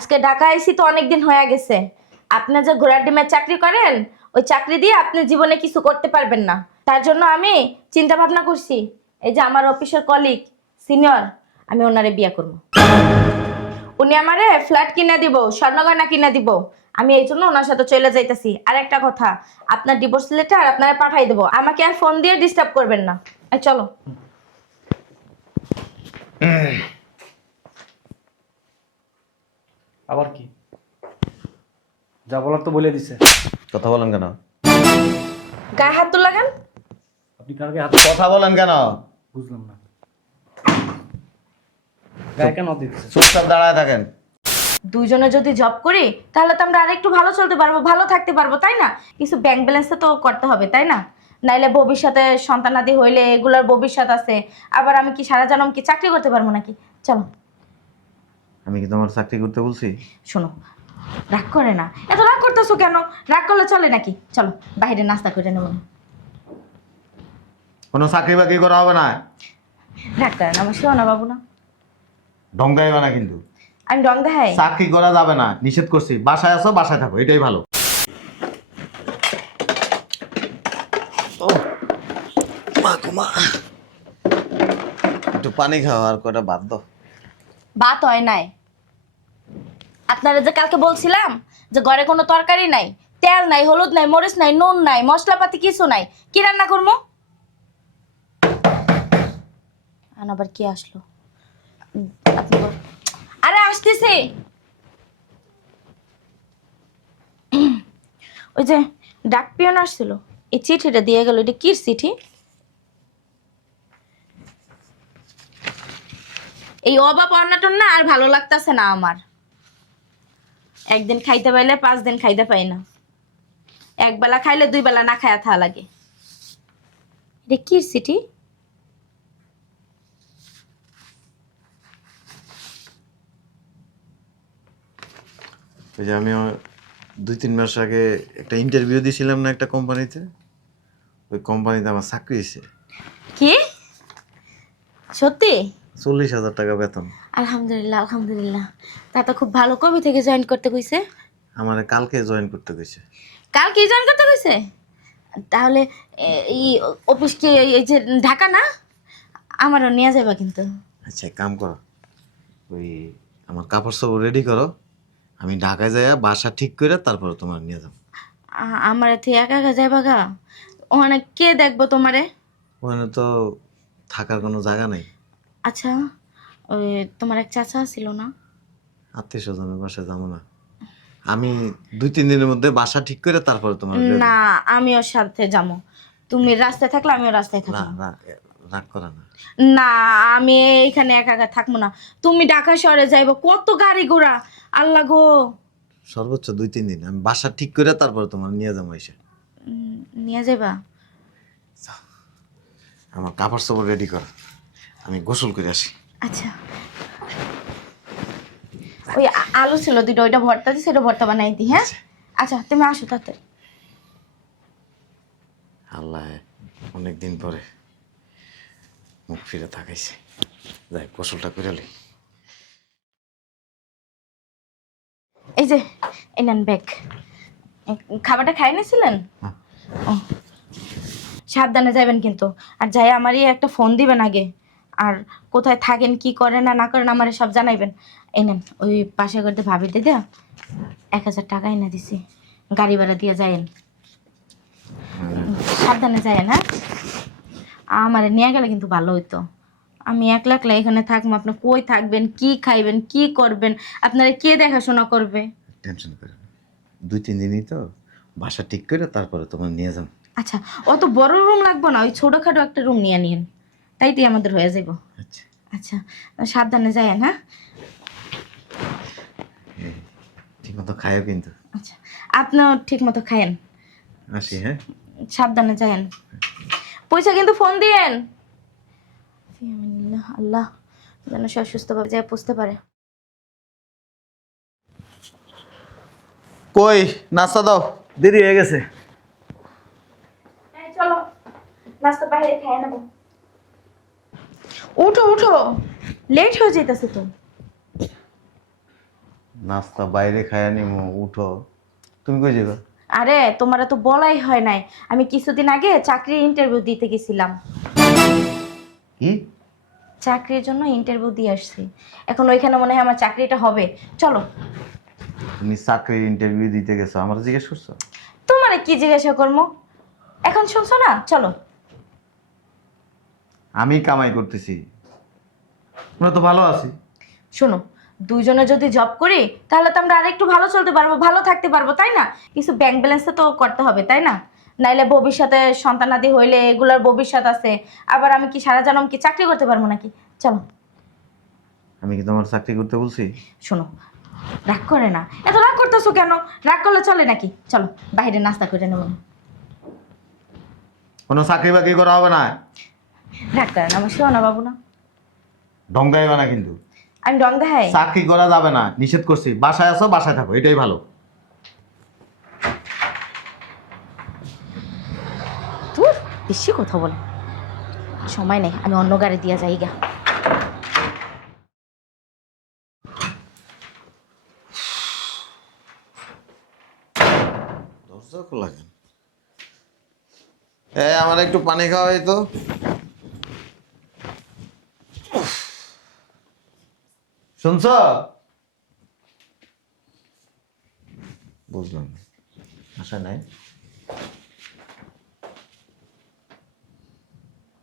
আজকে ঢাকা আইসি তো অনেকদিন হয়ে গেছে। আপনি যে ঘোড়ার ডিমের চাকরি করেন, ওই চাকরি দিয়ে আপনি জীবনে কিছু করতে পারবেন না। তার জন্য আমি চিন্তা ভাবনা করছি, এই যে আমার অফিসের কলিগ সিনিয়র, আমি ওনারে বিয়ে করব। উনি আমারে ফ্ল্যাট কিনে দিব, স্বর্ণগয়না কিনে দিব। আমি এই জন্য ওনার সাথে চলে যাইতেছি। আর একটা কথা, আপনার ডিভোর্স লেটার আপনারা পাঠাই দেবো, আমাকে আর ফোন দিয়ে ডিস্টার্ব করবেন না। এই চলো। আবার কি যা বলার তো বলে দিছে। কথা বলেন কেন? গায়ে হাত তো লাগান। আপনি কালকে হাত কথা বলেন কেন? বুঝলাম না, গায়ে কেন দিচ্ছে? চুপচাপ দাঁড়ায় থাকেন। দুইজনে যদি জব করি তাহলে তো আমরা আরেকটু ভালো চলতে পারবো, ভালো থাকতে পারবো, তাই না? কিছু ব্যাংক ব্যালেন্সে তো করতে হবে, তাই না? নাইলে ভবিষ্যতে সন্তানাদি হইলে এগুলোর ভবিষ্যৎ আছে। আবার আমি কি সারা জনম কি চাকরি করতে পারবো নাকি? চলো। আমি কি তোমার চাকরি করতে বলছি? শোনো, রাগ করে না, এত রাগ করতেছো কেন? রাগ করলে চলে নাকি? চলো বাইরে নাস্তা করে নেবো। কোনো চাকরি বাকরি করা হবে না। রাগ করে না, আমার শোনা বাবু না। ঢং দেবে না কিন্তু। আমি রং দেখাই? চাকরি করা যাবে না, নিষেধ করছি। বাসায় আছো, বাসায় থাকো, এটাই ভালো। একটু পানি খাও আর কটা বাদ দাও। বাত হয় নাই। আপনারা যে কালকে বলছিলাম যে ঘরে কোনো তরকারি নাই, তেল নাই, হলুদ নাই, মরিচ নাই, নুন নাই, মশলাপাতি কিছু নাই, কি রান্না করবো? আবার কি আসলো? আপনি আরে আসতেছে। ওই যে ডাক পিয়ন আসছিল, এই চিঠিটা দিয়ে গেল। এটা কি চিঠি? এই অভাব অনাটন না আর ভালো লাগতেছে না আমার। একদিন খাইতে পাইলে 5 দিন খাইতে পাই না, একবেলা খাইলে 2 বেলা না খায়া থা লাগে। এটা কি চিঠি? ওই যে আমি 2-3 মাস আগে একটা ইন্টারভিউ দিয়েছিলাম না একটা কোম্পানিতে, ওই কোম্পানিতে আমার চাকরি হয়েছে। কি সত্যি? 40,000 টাকা বেতন। আলহামদুলিল্লাহ, আলহামদুলিল্লাহ। তা তো খুব ভালো। কবে থেকে জয়েন করতে কইছে? আমার কালকে জয়েন করতে গেছে। কাল কি জয়েন করতে কইছে? তাহলে এই অফিস কি এই যে ঢাকা না? আমারও নিয়ে যাবা কিন্তু। আচ্ছা, এক কাম করো, ওই আমার কাপড় সাপড় রেডি করো, আমি ঢাকায় যাই, বাসা ঠিক করে তারপরে তোমার নিয়ে যাবো। আমার এতে একা একা যাইবা গা? ওখানে কে দেখবো তোমারে? ওখানে তো থাকার কোনো জায়গা নেই। আচ্ছা, ওই তোমার এক চাচা ছিল না? আত্মীয় স্বজনের বাসায় যাবো না আমি। 2-3 দিনের মধ্যে বাসা ঠিক করে তারপরে তোমার না, আমি ওর সাথে যাবো। তুমি রাস্তায় থাকলে আমিও রাস্তায় থাকবো। রাগ করা না। না, আমি এখানে একা একা থাকবো না। তুমি ঢাকা শহরে যাইবো, কত গাড়ি ঘোড়া, আল্লাহ গো। সর্বোচ্চ 2-3 দিন আমি বাসা ঠিক করে তারপরে তোমার নিয়ে যাবো এসে। নিয়ে যাবা? আমার কাপড় সাপড় রেডি কর, আমি গোসল করে আসি। আচ্ছা, ওই আলু ছিল 2টা, ওইটা ভর্তা দিছি, ওটা ভর্তা বানাই দি। হ্যাঁ আচ্ছা, তুমি আসো তাড়াতাড়ি। আল্লাহ, অনেকদিন পরে মুখ ফিরে তাকাইছে। যাই গোসলটা করে লি। এই যে এই নেন ব্যাগ। খাবারটা খাই নিয়েছিলেন? হ্যাঁ। ও, সাবধানে যাবেন কিন্তু। আর যাই আমারই একটা ফোন দিবেন আগে। আর কোথায় থাকেন, কি করেন না না করেন, আমার সব জানাইবেন। এই নেন, ওই পাশে করতে ভাবি দিদা 1000 টাকা এনে দিছি, গাড়ি ভাড়া দিয়ে যায়েন। সাবধানে যায়েন। হ্যাঁ, আমার নিয়ে গেলে কিন্তু ভালো হইতো। আমি একলা একলা এখানে থাকবো, আপনি কই থাকবেন, কি খাইবেন, কি করবেন, আপনারা কে দেখাশোনা করবে? টেনশন করে না, 2-3 দিনই তো, বাসা ঠিক করে তারপরে তোমার নিয়ে যাবো। আচ্ছা, অত বড় রুম লাগবে না, ওই ছোটখাটো একটা রুম নিয়ে নিন, তাইতেই আমাদের হয়ে যাব। আচ্ছা, আচ্ছা, সাবধানে যায়েন। হ্যাঁ ঠিক মতো খাইও কিন্তু। আচ্ছা, আপনিও ঠিক মতো খায়েন। আসি। হ্যাঁ, সাবধানে যায়েন। পয়সা কিন্তু ফোন দিয়েন। আল্লাহ যেন সব সুস্থভাবে যায় পুষতে পারে। কই নাস্তা দাও, দেরি হয়ে গেছে। চলো নাস্তা বাইরে খেয়ে নেবো। উঠো উঠো, লেট হয়ে যেতেছে তো। নাস্তা বাইরে খায়া নিমু, উঠো। তুমি কই যাবে? আরে তোমার তো বলাই হয় নাই, আমি কিছুদিন আগে চাকরির ইন্টারভিউ দিতে গেছিলাম। কি? চাকরির জন্য ইন্টারভিউ দিয়ে আসছি, এখন ওইখানে মনে হয় আমার চাকরিটা হবে। চলো। তুমি চাকরির ইন্টারভিউ দিতে গেছো, আমার জিজ্ঞেস করছো? তোমারে কি জিজ্ঞাসা করবো, এখন শুনছো না? চলো। আমি কামাই করতেছি, আমরা তো ভালো আছি। শোনো, দুইজনে যদি জব করি তাহলে তো আমরা আরেকটু ভালো চলতে পারবো, ভালো থাকতে পারবো, তাই না? কিছু ব্যাংক ব্যালেন্সে তো করতে হবে, তাই না? নাইলে ভবিষ্যতে সন্তানাদি হইলে এগুলার ভবিষ্যৎ আছে। আবার আমি কি সারা জনম কি চাকরি করতে পারবো নাকি? চলো। আমি কি তোমার চাকরি করতে বলছি? শোনো, রাগ করে না, এত রাগ করতেছো কেন? রাগ করলে চলে নাকি? চলো বাইরে নাস্তা করে নেবো। কোনো চাকরি বাকরি করা হবে না। রাগ করে না, আমার শোনো বাবু না। ঢঙ্গাইবা না কিন্তু। আমি রং দেখাই? চাকরি করা যাবে না, নিষেধ করছি। বাসায় আছো, বাসায় থাকো, এটাই ভালো। তোর বেশি কথা বলে সময় নেই, আমি অন্য গাড়ি দিয়া যাই গা। দরজা খোলা কেন? আমার একটু পানি খাওয়াই তো। শুনছ? বুঝলাম না, আশা নাই।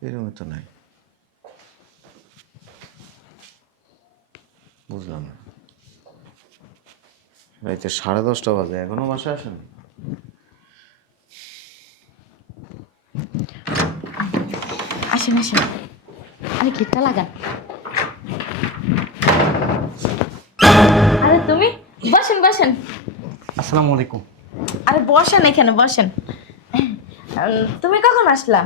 এই রুমে তো নাই। বুঝলাম না, রাইতে 10:30 বাজে, এখনো বাসায় আসেনি। আসেন আসেন, আরে গেটটা লাগান। আরে তুমি বসেন বসেন। আসসালামু আলাইকুম। আরে বসেন, এখানে বসেন। তুমি কখন আসলা?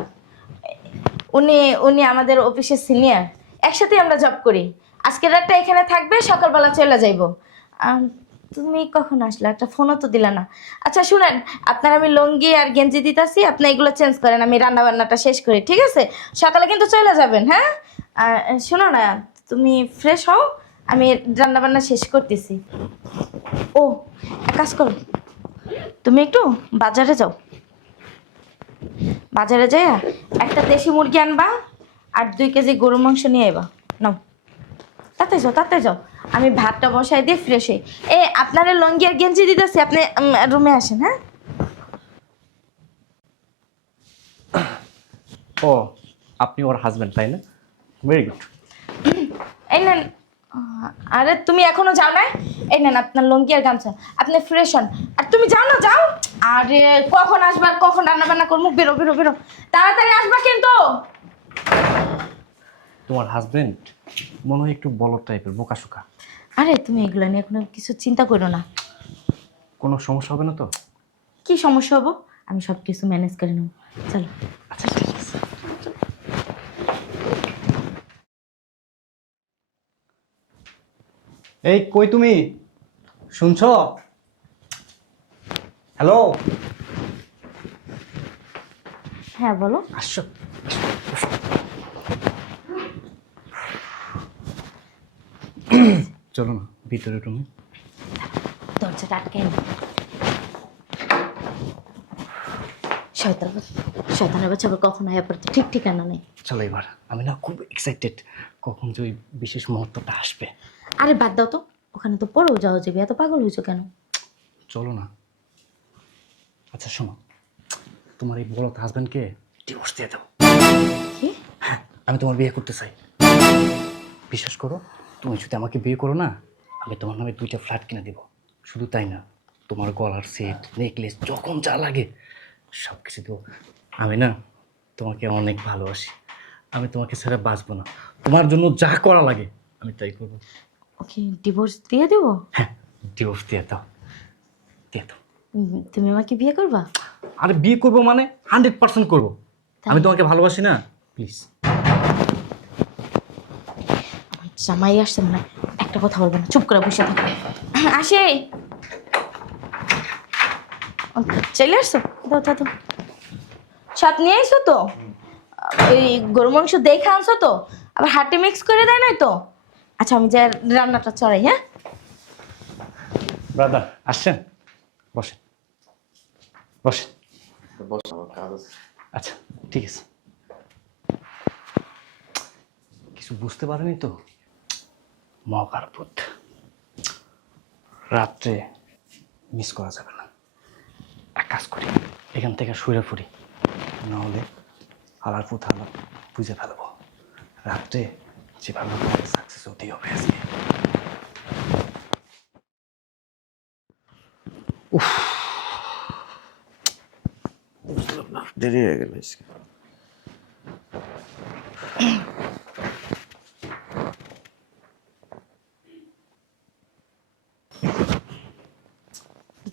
উনি উনি আমাদের অফিসের সিনিয়র, একসাথে আমরা জব করি। আজকের রাতটা এখানে থাকবে, সকালবেলা চলে যাইবো। তুমি কখন আসলা? একটা ফোনও তো দিলা না। আচ্ছা শুনেন, আপনার আমি লুঙ্গি আর গেঞ্জি দিতাছি, আপনি এগুলো চেঞ্জ করেন, আমি রান্না বান্নাটা শেষ করি, ঠিক আছে? সকালে কিন্তু চলে যাবেন, হ্যাঁ? আর শোনো না, তুমি ফ্রেশ হও, আমি রান্না বান্না শেষ করতেছি। ও, এক কাজ করো, তুমি একটু বাজারে যাও, বাজারে যাইয়া একটা দেশি মুরগি আনবা আর 2 কেজি গরুর মাংস নিয়ে আইবা। নাও, তাতে যাও তাতে যাও, আমি ভাতটা বসাই দিয়ে ফ্রেশ হই। আপনারা লঙ্গি আর গেঞ্জি দিতেছি, আপনি রুমে আসেন, হ্যাঁ? ও, আপনি ওর হাজবেন্ড তাই না? Very good. এই নেন। আরে তুমি এখনো যাও না? এই নেন আপনার লঙ্গি আর গামছা, আপনি ফ্রেশ হন। আর তুমি যাও না, যাও। আরে কখন আসবা, কখন রান্না বান্না করবো? বেরো বেরো বেরো, তাড়াতাড়ি আসবা কিন্তু। তোমার হাজবেন্ড মনে হয় একটু বলদ টাইপের, বোকাশোকা। আরে তুমি এগুলো নিয়ে কোনো কিছু চিন্তা করো না। কোনো সমস্যা হবে না তো? কি সমস্যা হবো? আমি সব কিছু ম্যানেজ করে নেবো, চলো। আচ্ছা ঠিক আছে। এই কই তুমি, শুনছো? হ্যালো, হ্যাঁ বলো। আসো। চলো না ভিতরে, তুমি দরজাটা আটকাই না। শয়তানের বাচ্চা আবার কখন আয়া পড়তে ঠিক ঠিকানা নেই। চলো এবার, আমি না খুব এক্সাইটেড, কখন যে ওই বিশেষ মুহূর্তটা আসবে। আরে বাদ দাও তো, ওখানে তো পরেও যাওয়া যাবে, এত পাগল হয়েছো কেন? চলো না। আচ্ছা শোনো, তোমার এই বলদ হাজবেন্ডকে ডিভোর্স দিয়ে দাও। কি? হ্যাঁ, আমি তোমার বিয়ে করতে চাই। বিশ্বাস করো, তুমি যদি আমাকে বিয়ে করো না, আমি তোমার নামে 2টা ফ্ল্যাট কিনে দেবো। শুধু তাই না, তোমার গলার সেট, নেকলেস, যখন যা লাগে সব কিছু দেবো। আমি না তোমাকে অনেক ভালোবাসি, আমি তোমাকে ছেড়ে বাঁচবো না। তোমার জন্য যা করা লাগে আমি তাই করবো। ওকে ডিভোর্স দিয়ে দেবো? হ্যাঁ, ডিভোর্স দিয়ে দাও, দিয়ে দাও। তুমি আমাকে বিয়ে করবা? আরে বিয়ে করবো মানে 100% করবো। আমি তোমাকে ভালোবাসি না, প্লিজ। জামাই আসছে মনে হয়, একটা কথা বলবো না, চুপ করে বসে থাকো। আসে, চলে আসছো? দাও দাও, সব নিয়ে এসো তো? ওই গরু মাংস দেখে আনছো তো? আবার হাটে মিক্স করে দেয় নাই তো? আচ্ছা আমি যা রান্নাটা চড়াই, হ্যাঁ? ব্রাদার আসছেন? বসেন বসেন। বস, আমার কাজ আছে। আচ্ছা ঠিক আছে। কিছু বুঝতে পারেনি তো? মকার পুত, রাত্রে মিস করা যাবে না। এক কাজ করি, এখান থেকে শুয়ে ফুরি, নাহলে হালার পুত হালার বুঝে ফেলবো। রাত্রে যেভাবে সাকসেস হতেই হবে আজকে। বুঝলাম না, দেরি হয়ে গেল আজকে।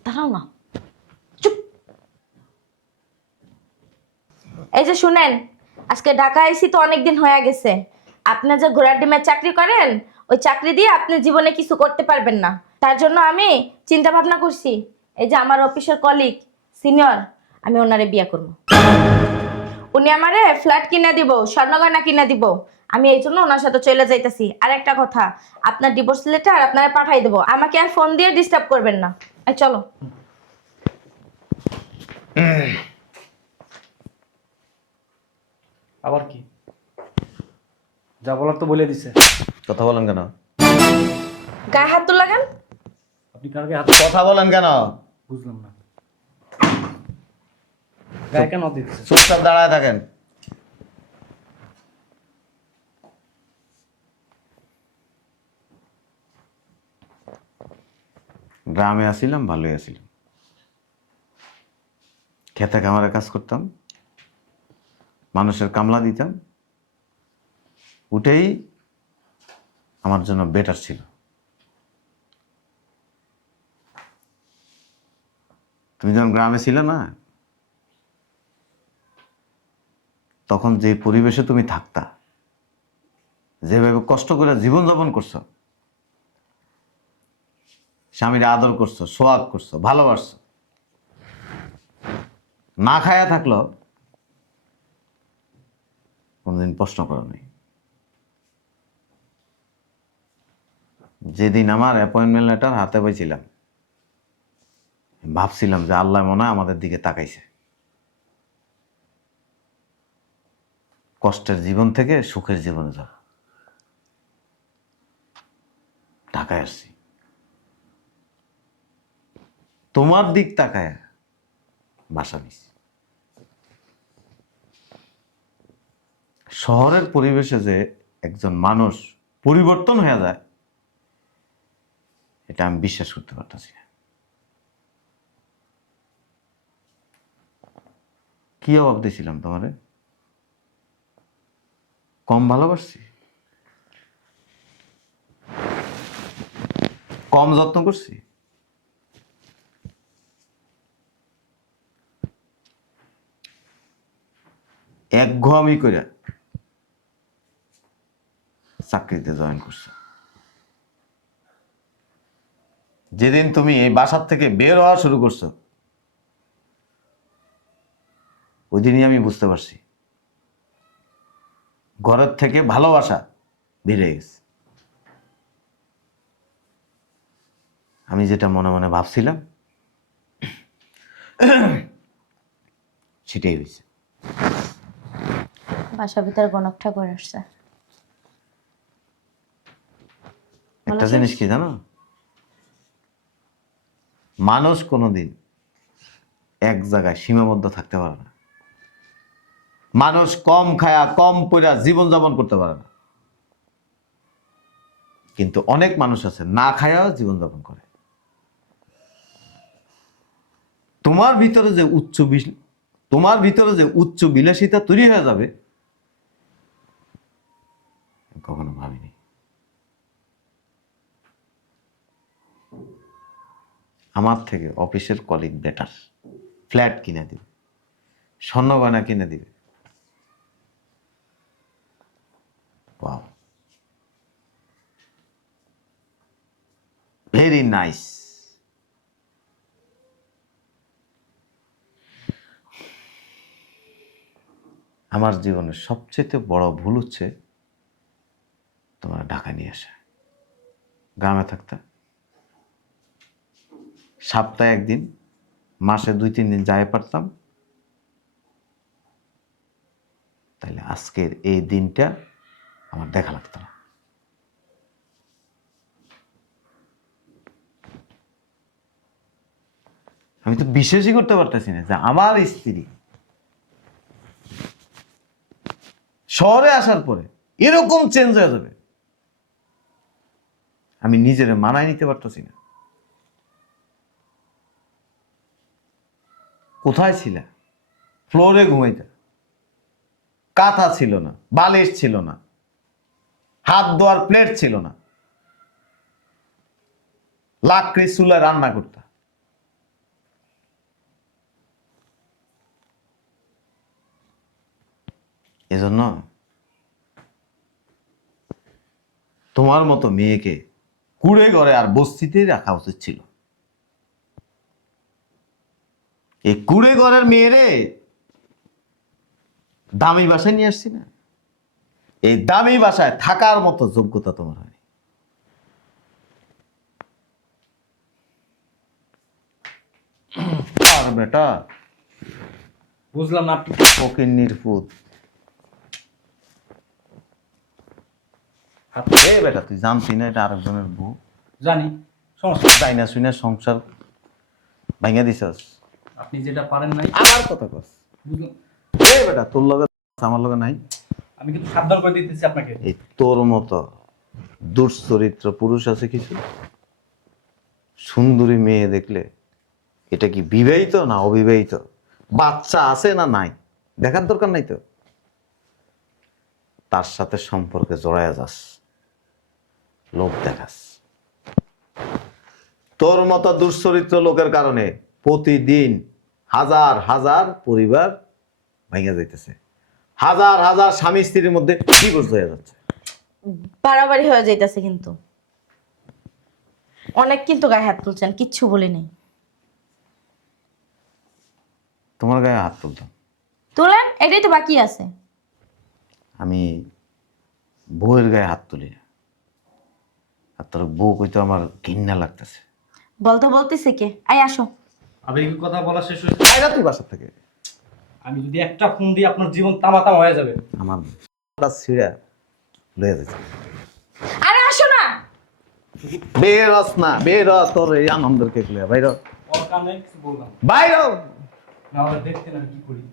দাঁড়াও না, চুপ। এই যে শুনেন, আজকে ঢাকা আইসি তো অনেকদিন হয়ে গেছে। আপনি যে ঘোড়ার ডিমের চাকরি করেন, ওই চাকরি দিয়ে আপনি জীবনে কিছু করতে পারবেন না। তার জন্য আমি চিন্তা ভাবনা করছি, এই যে আমার অফিসের কলিগ সিনিয়র, আমি ওনারে বিয়ে করব। উনি আমারে ফ্ল্যাট কিনে দিব, স্বর্ণগয়না কিনে দিব। আমি এই জন্য ওনার সাথে চলে যাইতেছি। আর একটা কথা, আপনার ডিভোর্স লেটার আপনারা পাঠাই দেবো, আমাকে আর ফোন দিয়ে ডিস্টার্ব করবেন না। এই চলো। আবার কি? যা বলার তো বলে দিছে। কথা বলেন কেন? গায়ে হাত তুললা কেন? আপনি কালকে হাত কথা বলেন কেন? বুঝলাম না, গায়ে কেন হাত দিতেছে? চুপচাপ দাঁড়ায় থাকেন। গ্রামে আসিলাম, ভালোই আসিলাম। খেতে খামারে কাজ করতাম, মানুষের কামলা দিতাম, উঠেই আমার জন্য বেটার ছিল। তুমি যখন গ্রামে ছিলে না, তখন যে পরিবেশে তুমি থাকতা, যেভাবে কষ্ট করে জীবনযাপন করছো, স্বামীর আদর করছো, সোয়াগ করছো, ভালোবাসছো, না খায়া থাকলো কোনোদিন প্রশ্ন করো নাই। যেদিন আমার অ্যাপয়েন্টমেন্ট লেটার হাতে পাইছিলাম, ভাবছিলাম যে আল্লাহ মনে হয় আমাদের দিকে তাকাইছে। কষ্টের জীবন থেকে সুখের জীবনে যাব। ঢাকায় আসছি তোমার দিক তাকায় বাসা নিছি। শহরের পরিবেশে যে একজন মানুষ পরিবর্তন হয়ে যায়, এটা আমি বিশ্বাস করতে পারতেছি না। কি অভাব দিয়েছিলাম তোমারে? কম ভালোবাসছি? কম যত্ন করছি? একঘেয়েমি করে চাকরিতে জয়েন করছো। যেদিন তুমি এই বাসার থেকে বের হওয়া শুরু করছো, ওই দিনই আমি বুঝতে পারছি ঘরের থেকে ভালোবাসা বেড়ে গেছে। আমি যেটা মনে মনে ভাবছিলাম সেটাই হয়েছে। বাসার ভিতরে গণক ঠাকুর আসছে। একটা জিনিস কি জানো, মানুষ কোনোদিন এক জায়গায় সীমাবদ্ধ থাকতে পারে না। মানুষ কম খায়া কম পয়রা জীবনযাপন করতে পারে না, কিন্তু অনেক মানুষ আছে না খায়াও জীবনযাপন করে। তোমার ভিতরে যে তোমার ভিতরে যে উচ্চ বিলাসিতা তৈরি হয়ে যাবে, কখনো ভাবিনি। আমার থেকে অফিসের কলিগ বেটার, ফ্ল্যাট কিনে দিবে, স্বর্ণ গয়না কিনে দিবে। Wow, very nice. আমার জীবনের সবচেয়ে বড় ভুল হচ্ছে তোমার ঢাকা নিয়ে আসা। গ্রামে থাকতে সপ্তাহে একদিন, মাসে 2-3 দিন যাই পারতাম, তাইলে আজকের এই দিনটা আমার দেখা লাগতো না। আমি তো বিশ্বাসই করতে পারতেছি না যে আমার স্ত্রী শহরে আসার পরে এরকম চেঞ্জ হয়ে যাবে। আমি নিজেরে মানায় নিতে পারতেছি না। কোথায় ছিলা? ফ্লোরে ঘুমাইতা, কাঁথা ছিল না, বালিশ ছিল না, হাত ধোয়ার প্লেট ছিল না, লাকড়ি চুলায় রান্না করতা। এজন্য তোমার মতো মেয়েকে কুড়ে ঘরে আর বস্তিতেই রাখা উচিত ছিল। এই কুড়ে ঘরের মেয়েরে দামি বাসায় নিয়ে আসছি না, এই দামি বাসায় থাকার মতো যোগ্যতা তোমার হয়নি। আর বেটা বুঝলাম না আপনি। ফকির নির্পুত। এ বেটা তুই জানতি না এটা আরেকজনের বউ? জানি, সমস্যা তাই না শুনে সংসার ভাঙা দিছস। আপনি যেটা পারেন নাই। আমার কথা কস। বুঝলাম। এ বেটা তোর লগে আমার লগে নাই। আমি কিন্তু সাবধান করে দিতেছি আপনাকে। এই তোর মতো দুশ্চরিত্র পুরুষ আছে কিছু, সুন্দরী মেয়ে দেখলে এটা কি বিবাহিত না অবিবাহিত, বাচ্চা আছে না নাই দেখার দরকার নাই তো, তার সাথে সম্পর্কে জড়ায়া যাস, লোক দেখাস। তোর মতো দুশ্চরিত্র লোকের কারণে প্রতিদিন হাজার হাজার পরিবার ভেঙে যাইতেছে, হাজার হাজার স্বামী স্ত্রীর মধ্যে ডিভোর্স হয়ে যাচ্ছে। বাড়াবাড়ি হয়ে যাইতেছে কিন্তু, অনেক কিন্তু গায়ে হাত তুলছেন, কিচ্ছু বলি নাই। তোমার গায়ে হাত তুলতাম? তুলেন, এটাই তো বাকি আছে। আমি বউয়ের গায়ে হাত তুলি না। আর তোর বউ কইতো আমার ঘৃণা লাগতেছে। বলতে বলতেছে কে? আয় আসো। আবেগিক কথা বলা শেষ হয়েছে। আইরা তুই বাসা থেকে। আমি যদি একটা ফোন দিই আপনার জীবন তামা তামা হয়ে যাবে। আমার ছিঁড়া লয়ে যাচ্ছে। আরে আসো না। বের হস না, বের হ, তোর এই আনন্দের কেক লইয়া বাইর হ। ওর কানে কিছু বললাম বাইর হ। না, ওরা দেখতে না কি করি।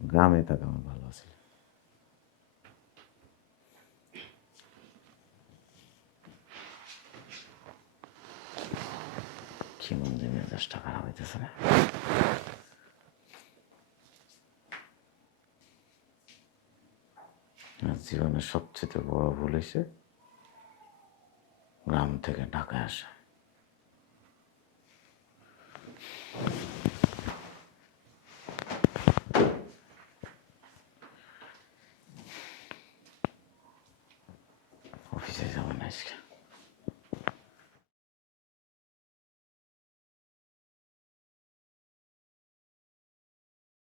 গ্রামে থাকা আমার ভালো আছে। কি মন্দির মেজাজটা খারাপ হইতেছে না? আর জীবনের সবচেয়ে বড় ভুল হয়েছে গ্রাম থেকে ঢাকায় আসা। অফিসে যাবো না আজকে।